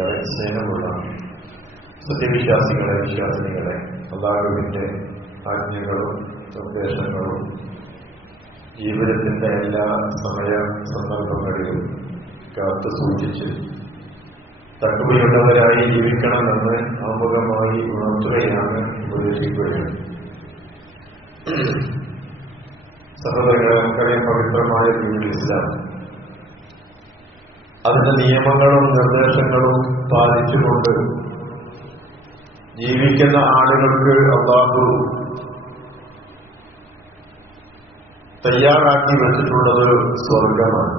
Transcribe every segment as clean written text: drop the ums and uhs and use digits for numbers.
ഏറെ സ്നേഹമുള്ള സത്യവിശ്വാസികളെ, വിശ്വാസിനികളെ, അല്ലാഹുവിന്റെ ആജ്ഞകളും നിർദ്ദേശങ്ങളും ജീവിതത്തിന്റെ എല്ലാ സമയ സന്ദർഭങ്ങളിലും കാത്തു സൂക്ഷിച്ച് തഖ്വയുള്ളവരായി ജീവിക്കണമെന്ന് ആമുഖമായി ഉണർത്തുകയാണ് ഉപദേശിക്കുകയാണ്. സഹോദരങ്ങളെ, പവിത്രമായ ദീനുൽ ഇസ്ലാം അതിന്റെ നിയമങ്ങളും നിർദ്ദേശങ്ങളും പാലിച്ചുകൊണ്ട് ജീവിക്കുന്ന ആളുകൾക്ക് അല്ലാഹു തയ്യാറാക്കി വെച്ചിട്ടുള്ളത് സ്വർഗമാണ്.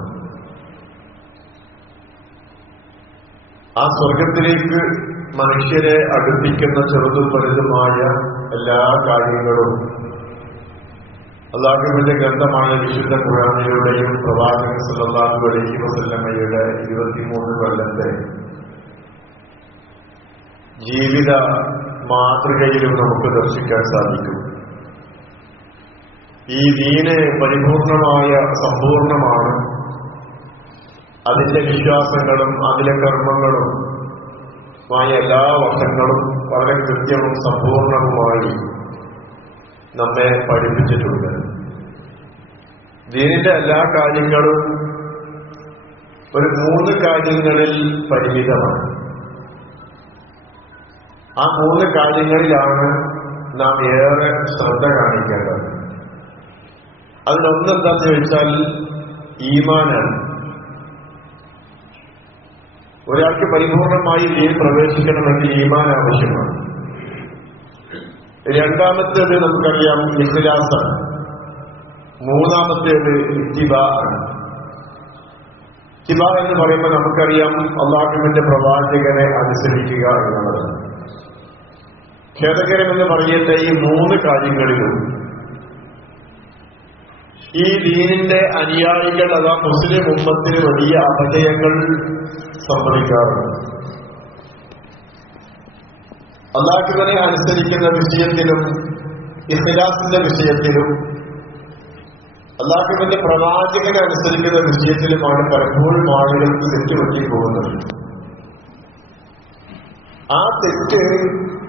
ആ സ്വർഗത്തിലേക്ക് മനുഷ്യരെ അടുപ്പിക്കുന്ന ചെറുതും വലുതുമായ എല്ലാ കാര്യങ്ങളും അല്ലാഹുവിന്റെ ഗ്രന്ഥമായ വിശുദ്ധ ഖുർആനിലൂടെയും പ്രവാചകൻ സല്ലല്ലാഹു അലൈഹി വസല്ലമയുടെ 23 കൊല്ലത്തെ ജീവിത മാതൃകയിലും നമുക്ക് ദർശിക്കാൻ സാധിക്കും. ഈ ദീന് പരിപൂർണമായ സമ്പൂർണമാണ്. അതിന്റെ വിശ്വാസങ്ങളും അതിലെ കർമ്മങ്ങളും എല്ലാ വശങ്ങളും വളരെ കൃത്യവും സമ്പൂർണവുമായി നമ്മെ പഠിപ്പിച്ചിട്ടുണ്ട്. ദീനിന്റെ എല്ലാ കാര്യങ്ങളും ഒരു 3 കാര്യങ്ങളിൽ പരിമിതമാണ്. ആ 3 കാര്യങ്ങളിലാണ് നാം ഏറെ ശ്രദ്ധ കാണിക്കേണ്ടത്. അതിലൊന്നെന്താന്ന് ചോദിച്ചാൽ ഈമാനാണ്. ഒരാൾക്ക് പരിപൂർണമായി ദീൻ പ്രവേശിക്കണമെങ്കിൽ ഈമാൻ ആവശ്യമാണ്. രണ്ടാമത്തേത് നമുക്കറിയാം ഇഖ്ലാസാണ്. മൂന്നാമത്തേത് ഇത്തിബാ ആണ്. ഇത്തിബാ എന്ന് പറയുമ്പോൾ നമുക്കറിയാം അല്ലാഹുവിന്റെ പ്രവാചകനെ അനുസരിക്കുക എന്നുള്ളതാണ്. ഖേദകരമെന്ന് പറയേണ്ട ഈ 3 കാര്യങ്ങളിലും ഈ ദീനിന്റെ അനുയായികൾ അതാ മുസ്ലിം ഉമ്മത്തിന് വലിയ അപജയങ്ങൾ സംഭവിക്കാറുണ്ട്. അല്ലാഹുവിനെ അനുസരിക്കുന്ന വിഷയത്തിലും ഇഖ്ലാസിന്റെ വിഷയത്തിലും അല്ലാഹുവിന്റെ പ്രവാചകനെ അനുസരിക്കുന്ന വിഷയത്തിലുമാണ് പലപ്പോഴും ആളുകൾക്ക് തെറ്റുപറ്റി പോകുന്നത്. ആ തെറ്റ്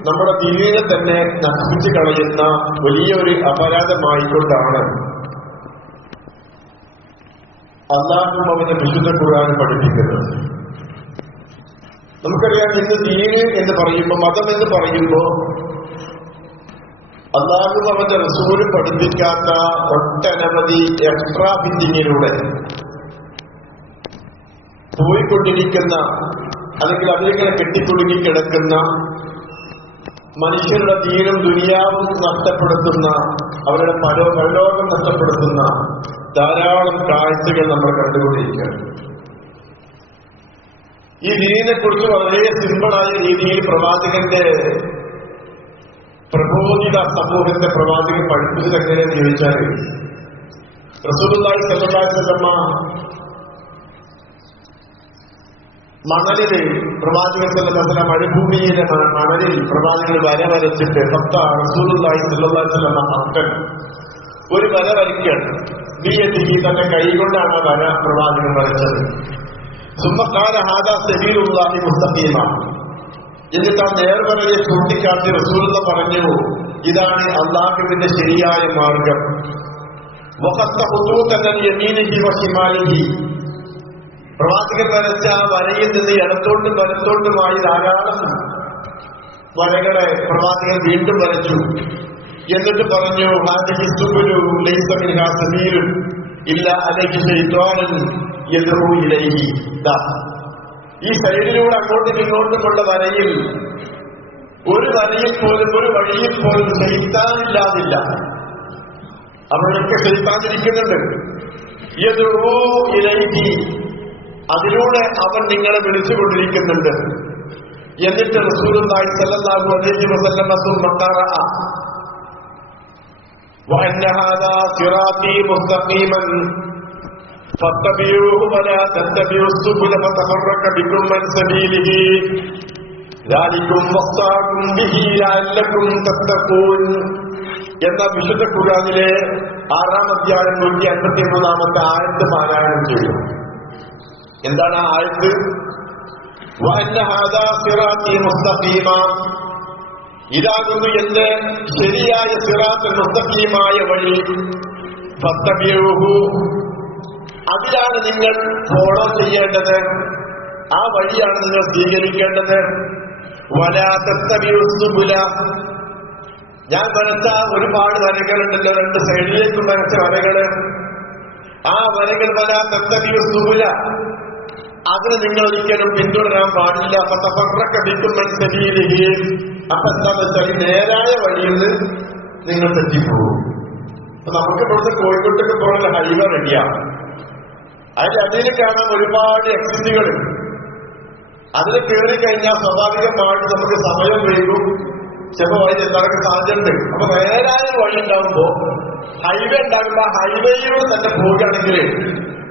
നമ്മുടെ ദീനിനെ തന്നെ നശിപ്പിച്ചു കളയുന്ന വലിയൊരു അപരാധമായിക്കൊണ്ടാണ് അല്ലാഹു അവന്റെ വിശുദ്ധ ഖുർആൻ പഠിപ്പിക്കുന്നത്. നമുക്കറിയാം, ഇന്ന് ദീന് എന്ന് പറയുമ്പോൾ, മതം എന്ന് പറയുമ്പോൾ അല്ലാഹു അവന്റെ റസൂല് പഠിപ്പിക്കാത്ത ഒട്ടനവധി എക്സ്ട്രാ ഫിറ്റിങ്ങിലൂടെ പോയിക്കൊണ്ടിരിക്കുന്ന അല്ലെങ്കിൽ അതിലിങ്ങനെ കെട്ടിക്കുടുങ്ങി കിടക്കുന്ന മനുഷ്യരുടെ ദീനും ദുനിയാവും നഷ്ടപ്പെടുത്തുന്ന, അവരുടെ പരലോകം നഷ്ടപ്പെടുത്തുന്ന ധാരാളം കാഴ്ചകൾ നമ്മൾ കണ്ടുകൊണ്ടിരിക്കുകയാണ്. ഈ ദീനിനെ കുറിച്ച് വളരെ സിമ്പിളായ രീതിയിൽ പ്രവാചകന്റെ പ്രബോധിത സമൂഹത്തെ പ്രവാചകൻ പഠിപ്പിച്ചത് എങ്ങനെയെന്ന് ചോദിച്ചാൽ, റസൂലുള്ളാഹി സ്വല്ലല്ലാഹു അലൈഹി വസല്ലം മണലില് പ്രവാചകൻ സല്ലല്ലാഹു അലൈഹി വസല്ലം മരുഭൂമിയിലെ മണലിൽ പ്രവാചകൻ വര വരച്ചിട്ട് റസൂലുള്ളാഹി സ്വല്ലല്ലാഹു അലൈഹി വസല്ലം അക്കൻ ഒരു വര വരയ്ക്കുകയാണ്. ബിയദിഹി, തന്റെ കൈ കൊണ്ടാണ് ആ വര പ്രവാചകൻ വരച്ചത്. സുമ്മഖാല ഹാദാ സബീലുല്ലാഹി മുസ്തഖീമ, എന്നിട്ട് ആ നേർവരയെ ചൂണ്ടിക്കാട്ടി റസൂലുള്ള പറഞ്ഞു, ഇതാണ് അല്ലാഹുവിന്റെ ശരിയായ മാർഗം. വഖത്ത ഖുതൂതൻ യമീനിഹി വശിമാലിഹി, പ്രവാചകൻ വരച്ച ആ വരയിൽ നിന്ന് ഇടത്തോട്ടും വലത്തോട്ടുമായി ധാരാളം വരകളെ പ്രവാചകൻ വീണ്ടും വരച്ചു. എന്നിട്ട് പറഞ്ഞു, ഹാദിഹി സുബുലു ലൈസ മിൻഹാ സബീലുൻ ഇല്ലാ അലൈഹി ശൈത്വാനുൻ യദ്ഉ ഇലൈഹി. ഈ സൈഡിലൂടെ അങ്ങോട്ടും ഇങ്ങോട്ടുമുള്ള വരയിൽ ഒരു വരയിൽ പോലും, ഒരു വഴിയിൽ പോലും ശൈത്താൻ ഇല്ലാതില്ല. അവിടെയൊക്കെ ശൈത്താൻ ഇരിക്കുന്നുണ്ട്. യദ്ഉ ഇലൈഹി, അതിലൂടെ അവൻ നിങ്ങളെ വിളിച്ചുകൊണ്ടിരിക്കുന്നുണ്ട്. എന്നിട്ട് റസൂലുള്ളാഹി സ്വല്ലല്ലാഹു അലൈഹി വസല്ലം ഖറഅ വഅന്ന ഹാദാ സിറാത്തി മുസ്തഖീമൻ ഫത്തബിഊഹു വലാ തത്തബിഉ സുബുല ഫതഫറഖ ബികും അൻ സബീലിഹി ദാലികും വസ്സാകും ബിഹി ലഅല്ലകും തത്തഖൂൻ എന്ന വിശുദ്ധ ഖുർആനിലെ 6-ാം അധ്യായം 153-ാമത്തെ ആയത്ത് പാരായണം ചെയ്തു. എന്താണ് ആ ആയത്ത്? വഅന്ന ഹാദാ സിറാത്തി മുസ്തഖീമ, ഇതാകുന്നു എന്റെ ശരിയായ സിറാത്തുൽ മുസ്തഖീമായ വഴി. ഫത്തബിഊഹു, അതിലാണ് നിങ്ങൾ ഫോളോ ചെയ്യേണ്ടത്, ആ വഴിയാണ് നിങ്ങൾ സ്വീകരിക്കേണ്ടത്. വലാ തത്തബിഉസ് സുബുല, ഞാൻ വരച്ച ഒരുപാട് വരകളുണ്ടല്ലോ, 2 സൈഡിലേക്കും വരച്ച വരകള്, ആ വരകൾ വലാ തത്തബിഉസ് സുബുല, അതിന് നിങ്ങൾ ഒരിക്കലും പിന്തുടരാൻ പാടില്ല. ഫതഫറഖ ബികും അൻ സബീലിഹി, അപ്പൊ എന്താണെന്ന് വെച്ചാൽ നേരായ വഴിയിൽ നിന്ന് നിങ്ങൾ തെറ്റിപ്പോകും. നമുക്ക് ഇവിടുത്തെ കോഴിക്കോട്ടേക്ക് പോകുന്ന ഹൈവേ റെഡിയാണ്. അതിൽ കാണാൻ ഒരുപാട് എക്സിറ്റുകൾ. അതിൽ കയറി കഴിഞ്ഞാൽ സ്വാഭാവികമായിട്ട് നമുക്ക് സമയം വൈകും, ചിലപ്പോൾ വഴി എന്താർക്ക് സാധ്യതയുണ്ട്. അപ്പൊ നേരായ വഴി ഉണ്ടാകുമ്പോ ഹൈവേ ഉണ്ടാകുമ്പോ ഹൈവേയിലൂടെ തന്നെ പോവുകയാണെങ്കിൽ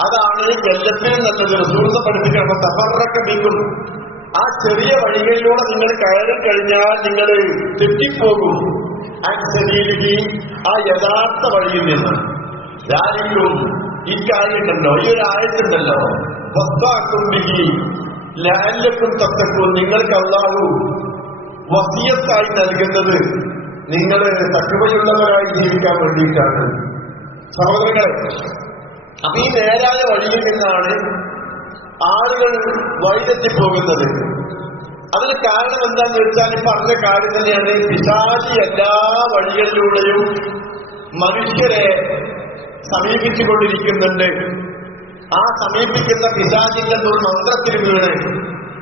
അതാണ് എല്ലാത്തിനും നല്ലത്. റസൂലിനെ പഠിപ്പിക്കണം. അപ്പൊ തഫറഖ ബികും, ആ ചെറിയ വഴികളിലൂടെ നിങ്ങൾ കയറി കഴിഞ്ഞാൽ നിങ്ങൾ തെറ്റിപ്പോകും. അൻസബീലിഹി, ആ യഥാർത്ഥ വഴിയിൽ നിന്ന്. ലാലിക്കും, ഈ കാര്യമുണ്ടല്ലോ, ഈ ഒരു ആയത്തുണ്ടല്ലോ, വസ്താക്കും ബിഹി ലഅല്ലക്കും തത്തഖൂൻ, നിങ്ങൾക്ക് അല്ലാഹു വസിയത്തായി നൽകുന്നത് നിങ്ങൾ തഖ്വയുള്ളവരായി ജീവിക്കാൻ വേണ്ടിയിട്ടാണ്. സഹോദരങ്ങളെ, അപ്പൊ ഈ നേരായ വഴിയിൽ നിന്നാണ് ആളുകൾ വഴിതെറ്റിപ്പോകുന്നത്. അതിന് കാരണം എന്താന്ന് വെച്ചാൽ ഈ പറഞ്ഞ കാര്യം തന്നെയാണ്. പിശാചി എല്ലാ വഴികളിലൂടെയും മനുഷ്യരെ സമീപിച്ചുകൊണ്ടിരിക്കുന്നുണ്ട്. ആ സമീപിക്കുന്ന പിശാചിന്റെ മന്ത്രത്തിൽ വീണ്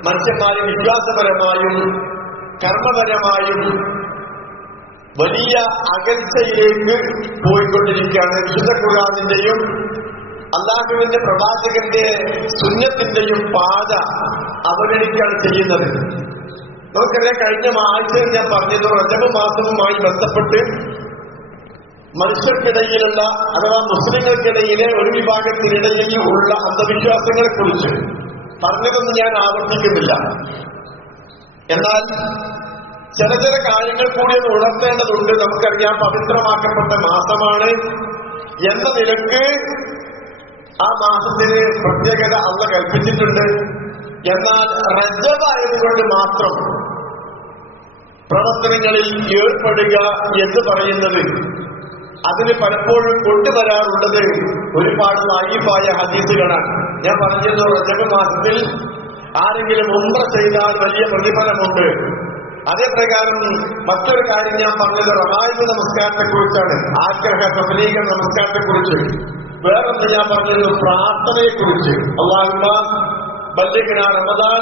മനുഷ്യന്മാരെ വിശ്വാസപരമായും കർമ്മപരമായും വലിയ അകൽച്ചയിലേക്ക് പോയിക്കൊണ്ടിരിക്കുകയാണ്. വിശുദ്ധ ഖുർആനിന്റെയും അല്ലാഹുവിന്റെ പ്രവാചകന്റെ സുന്നത്തിന്റെയും പാത അവഗണിക്കുകയാണ് ചെയ്യുന്നത്. നമുക്കറിയാം, കഴിഞ്ഞ ആഴ്ചയിൽ ഞാൻ പറഞ്ഞത് റജബ് മാസവുമായി ബന്ധപ്പെട്ട് മനുഷ്യർക്കിടയിലുള്ള അഥവാ മുസ്ലിങ്ങൾക്കിടയിലെ ഒരു വിഭാഗത്തിനിടയിൽ ഉള്ള അന്ധവിശ്വാസങ്ങളെ കുറിച്ച് പറഞ്ഞതൊന്നും ഞാൻ ആവർത്തിക്കുന്നില്ല. എന്നാൽ ചില കാര്യങ്ങൾ കൂടി ഒന്ന് ഉണർത്തേണ്ടതുണ്ട്. നമുക്കറിയാം, പവിത്രമാക്കപ്പെട്ട മാസമാണ് എന്ന നിലക്ക് ആ മാസത്തിന് പ്രത്യേകത അള്ളാഹു കൽപ്പിച്ചിട്ടുണ്ട്. എന്നാൽ റജബ് ആയതുകൊണ്ട് മാത്രം പ്രവർത്തനങ്ങളിൽ ഏർപ്പെടുക എന്ന് പറയുന്നത്, അതിന് പലപ്പോഴും കൊണ്ടുവരാറുള്ളത് ഒരുപാട് ലൈഫായ ഹദീസുകളാണ്. ഞാൻ പറഞ്ഞിരുന്നു, റജബ് മാസത്തിൽ ആരെങ്കിലും ഉംറ ചെയ്താൽ വലിയ പ്രതിഫലമുണ്ട്. അതേ പ്രകാരം മറ്റൊരു കാര്യം ഞാൻ പറഞ്ഞത് റമായിബ് നമസ്കാരത്തെ കുറിച്ചാണ്, ആഗ്രഹ സഫലീകരണ നമസ്കാരത്തെ കുറിച്ച്. വേറൊന്ന് ഞാൻ പറഞ്ഞിരുന്നു, പ്രാർത്ഥനയെ കുറിച്ച്. അല്ലാഹുമ്മ ബല്ലിഗ്നാ റമദാൻ,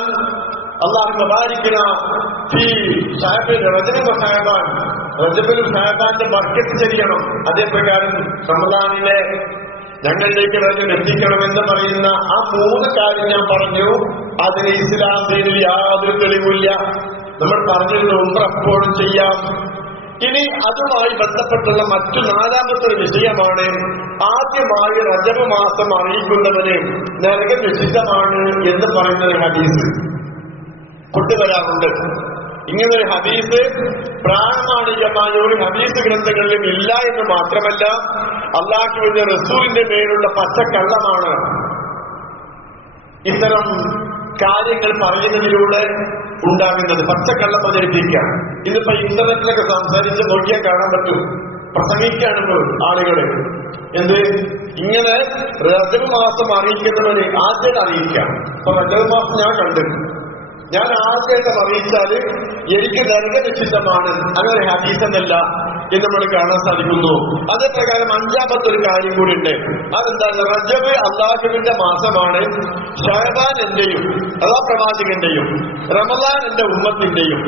അല്ലാഹുമ്മ ബാരിക്നാ ഫീ ശഅബൻ റജബ് വ ശഅബാൻ, റജബിലും ശഅബാന്റെ ബർക്കത്ത് ചെയ്യണം. അതേ പ്രകാരം റമദാനിലെ ഞങ്ങളിലേക്ക് റജബ് എത്തിക്കണമെന്ന് പറയുന്ന ആ 3 കാര്യം ഞാൻ പറഞ്ഞു. അതിന് ഇസ്ലാം ദീനിൽ യാതൊരു തെളിവില്ല. നമ്മൾ പറഞ്ഞിരുന്നു ഉംറ എപ്പോഴും ചെയ്യാം. ഇനി അതുമായി ബന്ധപ്പെട്ടുള്ള മറ്റു 4ാമത്തെ ഒരു വിഷയമാണ്, ആദ്യമായി റജബ് മാസം അറിയിക്കുന്നവന് നരകം നിഷിദ്ധമാണ് എന്ന് പറയുന്ന ഒരു ഹദീസ് കൊണ്ടുവരാറുണ്ട്. ഇങ്ങനൊരു ഹദീസ് പ്രാമാണികമായ ഒരു ഹദീസ് ഗ്രന്ഥങ്ങളിലും ഇല്ല എന്ന് മാത്രമല്ല, അല്ലാഹുവിന്റെ റസൂലിന്റെ മേലുള്ള പച്ചക്കള്ളമാണ് ഇത്തരം കാര്യങ്ങൾ പറയുന്നതിലൂടെ ഉണ്ടാകുന്നത്. പച്ചക്കള്ളം പ്രചരിപ്പിക്കുക. ഇന്നിപ്പോ ഇന്റർനെറ്റിലൊക്കെ സംസാരിച്ച് നോക്കിയാൽ കാണാൻ പറ്റും. പ്രസംഗിക്കുകയാണ് ആളുകള് എന്ത് ഇങ്ങനെ റജബ് മാസം അറിയിക്കുന്നവര് ആദ്യം അറിയിക്കാം. അപ്പൊ റജബ് മാസം ഞാൻ കണ്ടു, ഞാൻ ആദ്യമായിട്ട് അറിയിച്ചാല് എനിക്ക് നരകനിശ്ചിതമാണ്, അങ്ങനെ ഹദീസെന്നല്ല എന്ന് നമ്മൾ കാണാൻ സാധിക്കുന്നു. അതേ പ്രകാരം 5ാമത്തെ ഒരു കാര്യം കൂടി ഉണ്ട്. അതെന്താണ്? റജബ് അല്ലാഹുവിന്റെ മാസമാണ്. ശഅബാൻ എന്റെയും അഥവാ പ്രവാചകന്റെയും റമദാൻ എന്റെ ഉമ്മത്തിന്റെയും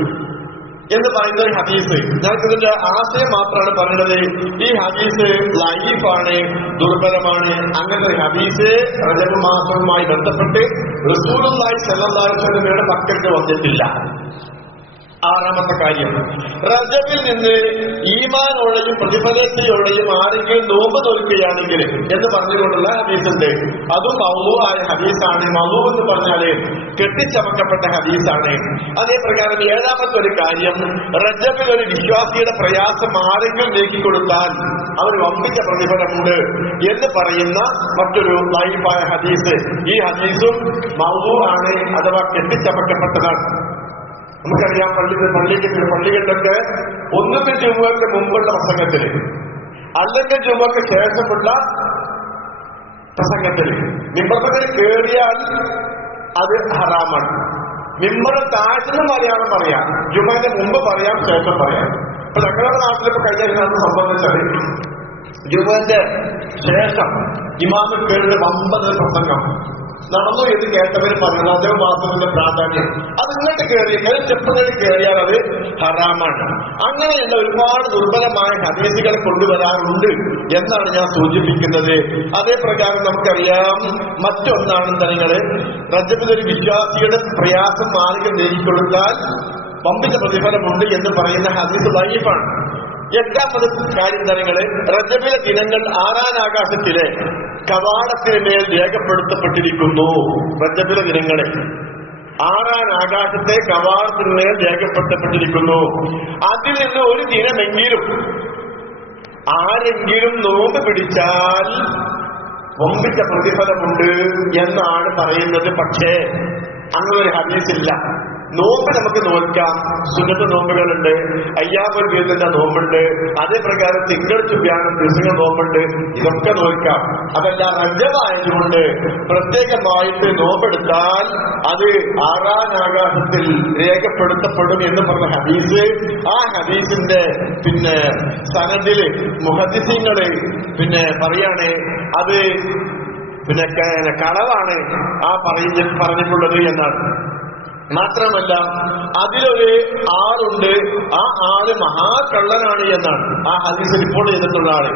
എന്ന് പറയുന്ന ഒരു ഹദീസ്. ഞങ്ങൾക്ക് ഇതിന്റെ ആശയം മാത്രമാണ് പറയുന്നത്. ഈ ഹദീസ് ലൈഫാണ്, ദുർബലമാണ്. അങ്ങനെ ഒരു ഹദീസ് റജബ് മാസവുമായി ബന്ധപ്പെട്ട് റസൂലുള്ളാഹി സ്വല്ലല്ലാഹു അലൈഹി വസല്ലമയുടെ പക്കൽ വന്നിട്ടില്ല. 6ാമത്തെ കാര്യം, റജബിൽ നിന്ന് ഈമാനോടെയും പ്രതിഫലത്തോടെയും ആരെങ്കിലും നോമ്പ് നോക്കുകയാണെങ്കിൽ എന്ന് പറഞ്ഞുകൊണ്ടുള്ള ഹദീസുണ്ട്. അതും മൗലൂആയ ഹദീസാണ്. മൗലൂ എന്ന് പറഞ്ഞാല് കെട്ടിച്ചമക്കപ്പെട്ട ഹദീസാണ്. അതേ പ്രകാരം ഏഴാമത്തെ ഒരു കാര്യം, റജബിൽ ഒരു വിശ്വാസിയുടെ പ്രയാസം ആരെങ്കിലും നീക്കിക്കൊടുത്താൽ അവന് വമ്പിച്ച പ്രതിഫലമുണ്ട് എന്ന് പറയുന്ന മറ്റൊരു ലൈഫായ ഹദീസ്. ഈ ഹദീസും മൗദൂ ആണ്, അഥവാ കെട്ടിച്ചമക്കപ്പെട്ടതാണ്. നമുക്കറിയാം, പള്ളികളിലൊക്കെ ഒന്നുകിൽ ജുമുഅക്ക് മുമ്പുള്ള പ്രസംഗത്തില്, അല്ലെങ്കിൽ ജുമുഅക്ക് ശേഷമുള്ള പ്രസംഗത്തില് മിമ്പറിൽ കേറിയാൽ അത് ഹറാമാണ്. മിമ്പർ താഴ്ചന്ന് മലയാളം പറയാം, ജുമുഅന്റെ മുമ്പ് പറയാം, ശേഷം പറയാം. ഇപ്പൊ ഞങ്ങളുടെ നാട്ടിലിപ്പോ കഴിഞ്ഞ സംബന്ധിച്ചാല് ജുമുഅന്റെ ശേഷം ഇമാമ് കേറിയുടെ 50 പ്രസംഗം നടന്നു എന്ന് കേട്ടവർ പറയുന്നത് അതേ മാസത്തിന്റെ പ്രാധാന്യം. അത് ഇങ്ങോട്ട് കയറിയാൽ ചെപ്പുകളിൽ കയറിയാൽ അത് ഹറാമാണ്. അങ്ങനെയുള്ള ഒരുപാട് ദുർബലമായ ഹദീസുകൾ കൊണ്ടുവരാറുണ്ട് എന്നാണ് ഞാൻ സൂചിപ്പിക്കുന്നത്. അതേ പ്രകാരം നമുക്കറിയാം, മറ്റൊന്നാണ് തങ്ങള് റജബിലൊരു വിശ്വാസിയുടെ പ്രയാസം മാർഗം നീക്കിക്കൊടുത്താൽ വമ്പിച്ച പ്രതിഫലമുണ്ട് എന്ന് പറയുന്ന ഹദീസ് ലൈഫാണ്. എട്ടാമത് കാര്യം തരങ്ങള്, റജബിലെ ദിനങ്ങൾ 6-ാം ആകാശത്തിലെ കവാടത്തിന് മേൽ രേഖപ്പെടുത്തപ്പെട്ടിരിക്കുന്നു. റജബിലെ ദിനങ്ങളെ 6-ാം ആകാശത്തെ കവാടത്തിന് മേൽ രേഖപ്പെടുത്തപ്പെട്ടിരിക്കുന്നു. അതിൽ നിന്ന് ഒരു ദിനമെങ്കിലും ആരെങ്കിലും നോമ്പ് പിടിച്ചാൽ വമ്പിച്ച പ്രതിഫലമുണ്ട് എന്നാണ് പറയുന്നത്. പക്ഷേ അങ്ങനെ ഒരു ഹദീസില്ല. നോമ്പ് നമുക്ക് നോൽക്കാം, സുന്നത്ത് നോമ്പുകളുണ്ട്, അയ്യാമുൽ ബീദിന്റെ നോമ്പുണ്ട്, അതേ പ്രകാരം തിങ്കൾ ചൊവ്വാഴ്ച ദിവസങ്ങൾ നോമ്പുണ്ട്, ഇതൊക്കെ നോൽക്കാം. അതല്ല, റജബായതുകൊണ്ട് പ്രത്യേകമായിട്ട് നോമ്പെടുത്താൽ അത് 6-ാം ആകാശത്തിൽ രേഖപ്പെടുത്തപ്പെടും എന്ന് പറഞ്ഞ ഹദീസ്, ആ ഹദീസിന്റെ സനദില് മുഹദ്ദിസീങ്ങള് പറയാണ് അത് കളവാണ് ആ പറഞ്ഞിട്ടുള്ളത് എന്നാണ്. മാത്രമല്ല, അതിലൊരു ആളുണ്ട്, ആ ആള് മഹാകള്ളനാണ് എന്നാണ് ആ ഹദീസ് റിപ്പോർട്ട് ചെയ്തിട്ടുള്ള ആള്.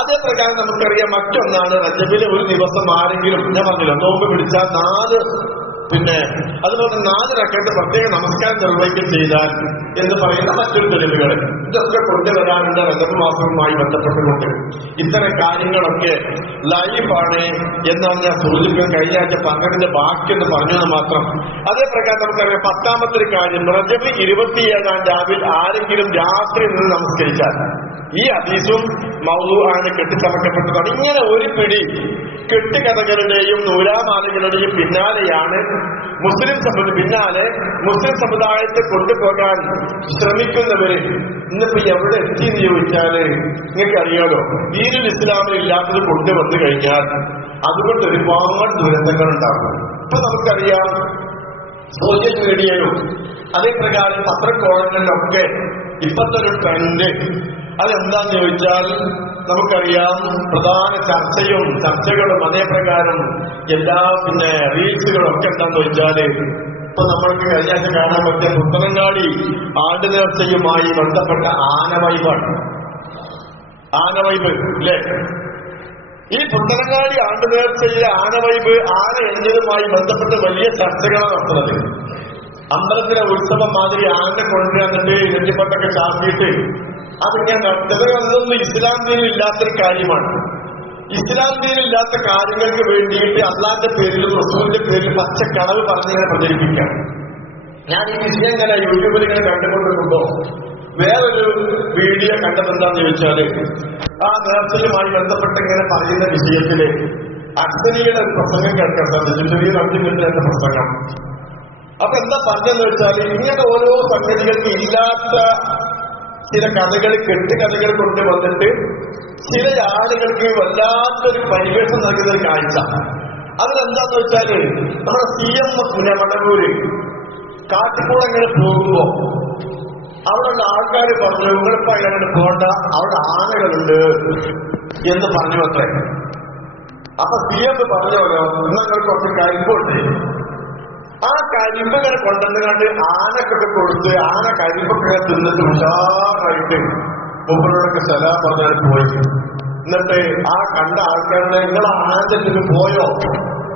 അതേ പ്രകാരം നമുക്കറിയാം, മറ്റൊന്നാണ് റജബിലെ ഒരു ദിവസം ആരെങ്കിലും, ഞാൻ പറഞ്ഞില്ല, നോമ്പ് പിടിച്ചാൽ 4 അതുപോലെ 4 റക്അത്ത് പ്രത്യേക നമസ്കാരം നിർവഹിക്കുകയും ചെയ്താൽ എന്ന് പറയുന്ന മറ്റൊരു തെളിവുകൾ ഇതൊക്കെ കൊണ്ടുവരാറുണ്ട്. റജബ് മാസവുമായി ബന്ധപ്പെട്ടുകൊണ്ട് ഇത്തരം കാര്യങ്ങളൊക്കെ ലൈഫാണ് എന്നാണ് ഞാൻ സൂചിപ്പിക്കാൻ കഴിഞ്ഞ ആഴ്ച പറഞ്ഞതിന്റെ ബാക്കിയെന്ന് പറഞ്ഞത് മാത്രം. അതേ പ്രകാരം നമുക്കറിയാം, 10-ാമത്തെ ഒരു കാര്യം, റജബ് 27-ാം രാവിൽ ആരെങ്കിലും രാത്രി നിന്ന് നമസ്കരിച്ചാൽ ഈ ഹദീസും മൗദൂ ആണ്, കെട്ടിച്ചമക്കപ്പെട്ടതാണ്. ഇങ്ങനെ ഒരു പിടി കെട്ടുകഥകളുടെയും നൂലാമാലകളുടെയും പിന്നാലെയാണ് മുസ്ലിം സമുദായത്തെ കൊണ്ടുപോകാൻ ശ്രമിക്കുന്നവര് ഇന്നിപ്പോ എവിടെ എത്തിയെന്ന് ചോദിച്ചാല് നിങ്ങൾക്ക് അറിയാലോ, ദീനുൽ ഇസ്ലാമിൽ ഇല്ലാത്തത് കൊണ്ടുവന്നു കഴിഞ്ഞാൽ അതുകൊണ്ട് ഒരുപാട് ദുരന്തങ്ങൾ ഉണ്ടാകും. ഇപ്പൊ നമുക്കറിയാം, സോഷ്യൽ മീഡിയയിലും അതേ പ്രകാരം പത്രക്കോളങ്ങളിലൊക്കെ ഇപ്പത്തെ ഒരു ട്രെൻഡ് അതെന്താന്ന് ചോദിച്ചാൽ നമുക്കറിയാം, പ്രധാന ചർച്ചകളും അതേ പ്രകാരം എല്ലാ റീൽസുകളും ഒക്കെ എന്താന്ന് ചോദിച്ചാല് ഇപ്പൊ നമ്മൾക്ക് കഴിഞ്ഞ ആഴ്ച കാണാൻ പറ്റിയ പുത്തനങ്ങാടി ആണ്ട് നേർച്ചയുമായി ബന്ധപ്പെട്ട ആനവൈബാണ്. ആനവൈബ് അല്ലേ? ഈ പുത്തനങ്ങാടി ആണ്ട് നേർച്ചയിലെ ആനവൈബ്, ആന എണ്ണതുമായി ബന്ധപ്പെട്ട് വലിയ ചർച്ചകളാണ് നടത്തുന്നത്. അമ്പലത്തിലെ ഉത്സവം മാതിരി ആന കൊണ്ടുവന്നിട്ട് ഇരട്ടിപ്പട്ടൊക്കെ ചാർത്തിയിട്ട് അതിങ്ങനെ നടത്തുന്നത്, അതൊന്നും ഇസ്ലാം ദീനിൽ ഇല്ലാത്തൊരു കാര്യമാണ്. ഇസ്ലാം ദീനിൽ ഇല്ലാത്ത കാര്യങ്ങൾക്ക് വേണ്ടിയിട്ട് അള്ളാന്റെ പേരിലും റസൂലിന്റെ പേരിലും പച്ചക്കളവ് പറഞ്ഞിങ്ങനെ പ്രചരിപ്പിക്കാം. ഞാൻ ഈ വിഷയം ഇങ്ങനെ യൂട്യൂബിൽ ഇങ്ങനെ കണ്ടുകൊണ്ടിരിക്കുമ്പോ വേറൊരു വീഡിയോ കണ്ടത് എന്താന്ന് ചോദിച്ചാല്, ആ നേർച്ചയുമായി ബന്ധപ്പെട്ട് ഇങ്ങനെ പറയുന്ന വിഷയത്തില് അക്സനിയുടെ ഒരു പ്രസംഗം കേൾക്കാൻ സാധിച്ചു. ചെറിയ 2 മിനിറ്റ് പ്രസംഗം. അപ്പൊ എന്താ പറഞ്ഞെന്ന് വെച്ചാൽ, ഇങ്ങനെ ഓരോ സംഗതികൾക്ക് ഇല്ലാത്ത ചില കഥകൾ, കെട്ടുകഥകൾ കൊണ്ടുവന്നിട്ട് ചില ആളുകൾക്ക് വല്ലാത്തൊരു പരിവേഷം നൽകുന്ന ഒരു കാഴ്ച. അതിലെന്താന്ന് വെച്ചാല്, നമ്മുടെ CM മടവൂര് കാട്ടിക്കൂടെ ഇങ്ങനെ പോകുമ്പോ അവിടെയുള്ള ആൾക്കാർ പറഞ്ഞു, നിങ്ങളിപ്പോ അങ്ങനെ പോകണ്ട, അവിടെ ആനകളുണ്ട് എന്ന് പറഞ്ഞു അത്രേ. അപ്പൊ CM പറഞ്ഞോലോ, നിങ്ങൾ കുറച്ച് കരിമ്പുണ്ട്, ആ കരിമ്പുകൾ കൊണ്ടുവന്നുകൊണ്ട് ആനക്കൊക്കെ കൊടുത്ത് ആന കരിമ്പൊക്കെ തിന്നിട്ട് ഉഷാറായിട്ട് മുകളിലൊക്കെ സലാം പറഞ്ഞാൽ പോയി. എന്നിട്ട് ആ കണ്ട ആൾക്കാരുടെ നിങ്ങൾ ആനന്ദത്തിന് പോയോ,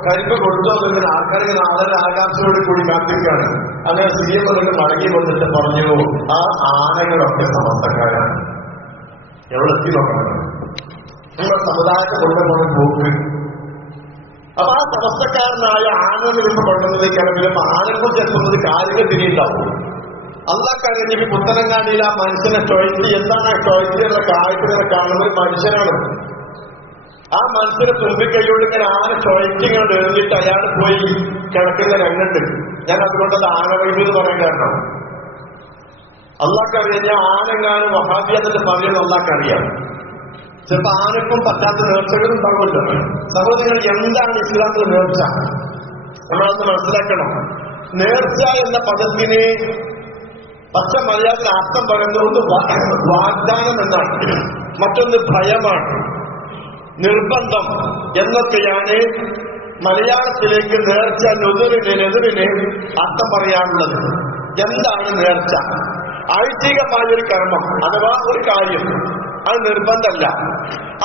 കരിമ്പ് കൊടുത്തോ എന്നിങ്ങനെ ആൾക്കാരിങ്ങനെ ആളുടെ ആകാശത്തോട് കൂടി കാത്തിരിക്കുകയാണ്. അങ്ങനെ CM അതിന് മടങ്ങി വന്നിട്ട് പറഞ്ഞു, ആ ആനകളൊക്കെ സമസ്തക്കാരാണ്. എവിടെ എത്തി നോക്കണം, നമ്മുടെ സമുദായത്തെ കൊണ്ടുപോകുന്ന പോക്ക്. അപ്പൊ ആ സമസ്തക്കാരനായ ആനന്ദ നിന്ന് കൊണ്ടുവന്നതിലേക്കാണെങ്കിലും ആനന്ദം ചെലുത്തുന്നത് കാര്യങ്ങൾ തിരിയുണ്ടാവും. അള്ളാഹ്ക്കറിഞ്ഞ പുത്തനങ്ങാടിയിൽ ആ മനുഷ്യനെ ടോയ്ലറ്റ് എന്താണ് ആ ടോയ്ലറ്റിലുള്ള കാഴ്ചകളെ കാണുന്ന ഒരു മനുഷ്യനാണ്. ആ മനുഷ്യനെ തുമ്പിക്കൈയോട് ഇങ്ങനെ ആന ടോയ്ലറ്റിങ്ങനെ എറിഞ്ഞിട്ട് അയാൾ പോയി കിടക്കുന്ന രംഗുണ്ട്. ഞാൻ അതുകൊണ്ടത് ആനവൈബ് എന്ന് പറയാൻ കാരണം അള്ളാഹ്ക്കറിയാം ആനെങ്ങാനും വഹാബിയാന്നിട്ട് പറയുന്നത് അള്ളാഹ്ക്കറിയാം. ചിലപ്പോ ആനക്കും പറ്റാത്ത നേർച്ചകൾ ഉണ്ടാവുമല്ലോ. സഹോദരങ്ങൾ, എന്താണ് ഇസ്ലാമിലെ നേർച്ച? നമ്മളത് മനസ്സിലാക്കണം. നേർച്ച എന്ന പദത്തിന് പച്ച മലയാളത്തിൽ അർത്ഥം പറയുന്നത് ഒന്ന് വാഗ്ദാനം എന്നാണ്, മറ്റൊന്ന് ഭയമാണ്, നിർബന്ധം എന്നൊക്കെയാണ് മലയാളത്തിലേക്ക് നേർച്ച നെതിരിന് അർത്ഥം പറയാനുള്ളത്. എന്താണ് നേർച്ച? ഐച്ഛികമായൊരു കർമ്മം അഥവാ ഒരു കാര്യം, അത് നിർബന്ധമല്ല.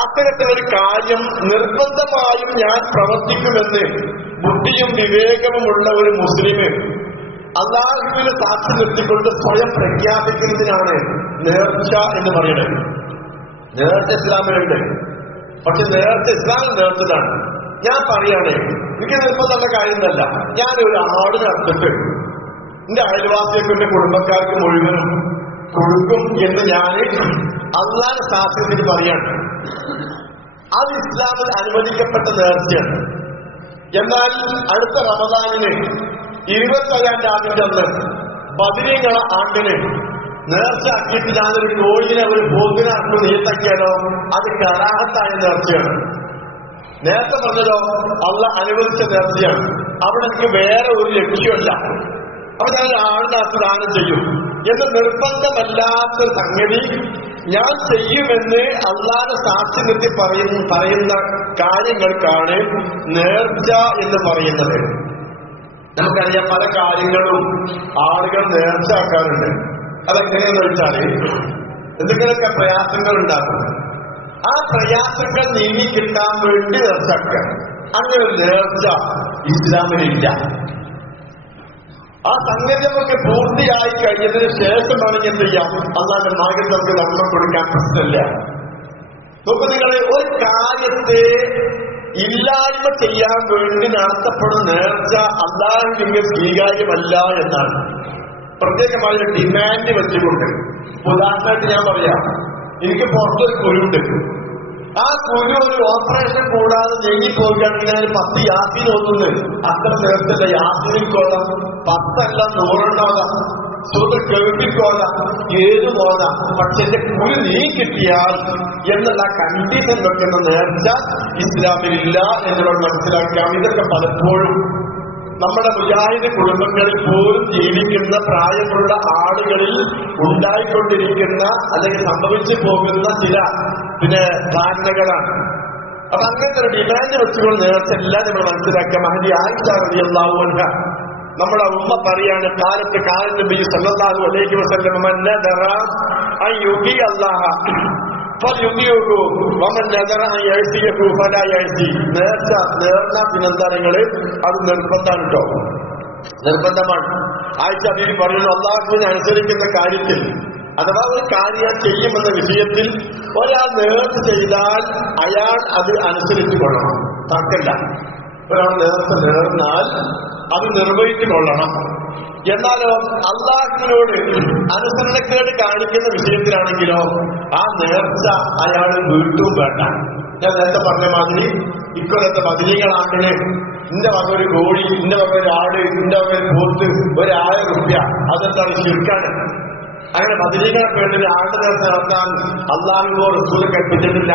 അത്തരത്തിലൊരു കാര്യം നിർബന്ധമായും ഞാൻ പ്രവർത്തിക്കുമെന്ന് ബുദ്ധിയും വിവേകവുമുള്ള ഒരു മുസ്ലിം അല്ലാഹുവിനെ സാക്ഷി നിർത്തിക്കൊണ്ട് സ്വയം പ്രഖ്യാപിക്കുന്നതിനാണ് നേർച്ച എന്ന് പറയുന്നത്. നേർച്ച ഇസ്ലാമിലുണ്ട്, പക്ഷെ നേർച്ച ഇസ്ലാമിൽ നേർച്ചതാണ്. ഞാൻ പറയാണ്, എനിക്ക് നിർബന്ധമുള്ള കാര്യമല്ല. ഞാനൊരു ആടിനെ അർപ്പിട്ട് എന്റെ അയൽവാസിയൊക്കെ എന്റെ കുടുംബക്കാർക്ക് മുഴുവനും കൊടുക്കും എന്ന് ഞാൻ അള്ളാഹുവിനെ സാക്ഷ്യത്തിന് പറയാണ്. അത് ഇസ്ലാമിൽ അനുവദിക്കപ്പെട്ട നേർച്ചയാണ്. എന്നാൽ അടുത്ത റമദാനിന് 25ാം ആണ്ടിന്റെ അന്ന് ബദരീങ്ങളെ ആണ്ടിന് നേർച്ച ആക്കിയിട്ട് ഞാനൊരു കോഴിനെ ഒരു പോത്തിനെ അന്ന് നീട്ടാക്കിയാലോ അത് കറാഹത്തായ നേർച്ചയാണ്. നേരത്തെ പറഞ്ഞതോ അള്ളാഹ് അനുവദിച്ച നേർച്ചയാണ്. അവിടെ എനിക്ക് വേറെ ഒരു ലക്ഷ്യമല്ല. അപ്പൊ ഞാൻ ആളിനകത്ത് ദാനം ചെയ്യും എന്ന് നിർബന്ധമല്ലാത്ത സംഗതി ഞാൻ ചെയ്യുമെന്ന് അള്ളാഹുവിനെ സാക്ഷി നിർത്തി പറയുന്ന കാര്യങ്ങൾക്കാണ് നേർച്ച എന്ന് പറയുന്നത്. നമുക്കറിയാം, പല കാര്യങ്ങളും ആളുകൾ നേർച്ച ആക്കാറുണ്ട്. അതെങ്ങനെയെന്ന് വെച്ചാല് എന്തെങ്കിലുമൊക്കെ പ്രയാസങ്ങൾ ഉണ്ടാകും. ആ പ്രയാസങ്ങൾ നീങ്ങി കിട്ടാൻ വേണ്ടി നേർച്ചാക്കുക. അങ്ങനെ ഒരു നേർച്ച ഇസ്ലാമിലില്ല. ആ സംഗതി നമുക്ക് പൂർത്തിയായി കഴിഞ്ഞതിന് ശേഷമാണ് എന്ത് ചെയ്യാം, അള്ളാന്റെ മാർഗം നമുക്ക് ധർമ്മം കൊടുക്കാൻ പ്രശ്നമില്ല. നോക്കൂ, നിങ്ങളെ ഒരു കാര്യത്തെ ഇല്ലായ്മ ചെയ്യാൻ വേണ്ടി നടത്തപ്പെടുന്ന നേർച്ച അള്ളാഹുവിന് സ്വീകാര്യമല്ല എന്നാണ് പ്രത്യേകമായ ഡിമാൻഡ് വെച്ചുകൊണ്ട്. ഉദാഹരണമായിട്ട് ഞാൻ പറയാം, എനിക്ക് പുറത്തൊരു കുരുണ്ട്. ആ കുരു ഒരു ഓപ്പറേഷൻ കൂടാതെ നീങ്ങിപ്പോവുകയാണെങ്കിൽ ഞാൻ 10 യാസീൻ ഓതുന്നു. അത്ര നേരത്തെ യാസീനിക്കോതാം, 10 അല്ല 100 സൂത്ര കേൾപ്പിക്കോതാം, ഏത് പോതാം. പക്ഷെ എന്റെ കുരു നീ കിട്ടിയാൽ എന്നുള്ള കണ്ടീഷൻ വെക്കുന്ന നേർച്ച ഇസ്ലാമിലില്ല എന്നുള്ളത് മനസ്സിലാക്കാം. ഇതൊക്കെ പലപ്പോഴും നമ്മുടെ മുജാഹിദ് കുടുംബങ്ങളിൽ പോലും ജീവിക്കുന്ന പ്രായമുള്ള ആളുകളിൽ ഉണ്ടായിക്കൊണ്ടിരിക്കുന്ന അല്ലെങ്കിൽ സംഭവിച്ചു പോകുന്ന ചില ധാരണകളാണ്. അപ്പൊ അങ്ങനത്തെ ഒരു ഡിമാൻഡ് വെച്ചുകൊണ്ട് നേർച്ചെല്ലാം നമ്മൾ മനസ്സിലാക്കുക. മഹദി ആയിഷ റളിയല്ലാഹു അൻഹ നമ്മുടെ ഉമ്മ പറയാണ്, കാലത്ത് നബി സല്ലല്ലാഹു അലൈഹി വസല്ലം മൻ നദറ അൻ യുതി അല്ലാഹ ഫൽയുതിഹു വമൻ നദറ അൻ യഅസിഹു ഫലാ യഅസി. നേർന്ന പിന്നെന്താ അത് നിർബന്ധമാണ് കേട്ടോ, നിർബന്ധമാണ്. ആയിഷ ബീവി പറയുന്നു, അല്ലാഹുവിനെ അനുസരിക്കുന്ന കാര്യത്തിൽ അഥവാ ഒരു കാര്യം ചെയ്യുമെന്ന വിഷയത്തിൽ ഒരാൾ നേർച്ച ചെയ്താൽ അയാൾ അത് അനുസരിച്ചു കൊള്ളണം, തർക്കമില്ല. ഒരാൾ നേർന്നാൽ അത് നിർവഹിച്ചു കൊള്ളണം. എന്നാലോ അള്ളാഹുവിനോട് അനുസരണക്കേട് കാണിക്കുന്ന വിഷയത്തിലാണെങ്കിലോ ആ നേർച്ച അയാൾ വീട്ടും വേണ്ട. ഞാൻ നേരത്തെ പറഞ്ഞ മാതിരി ഇക്കൊല്ലത്തെ ബദരീകളാണ് ഇന്റെ വക ഒരു കോഴി, ഇന്റെ വക ഒരു ആട്, ഇന്റെ വക ഒരു പോത്ത്, 1000 രൂപ, അതെന്താണ് ശിർക്കാണ്. അങ്ങനെ ബദരീകളെ വേണ്ടി ആണ്ട് നേർച്ച നടത്താൻ അള്ളാഹുവോ റസൂൽ കൽപ്പിച്ചിട്ടില്ല.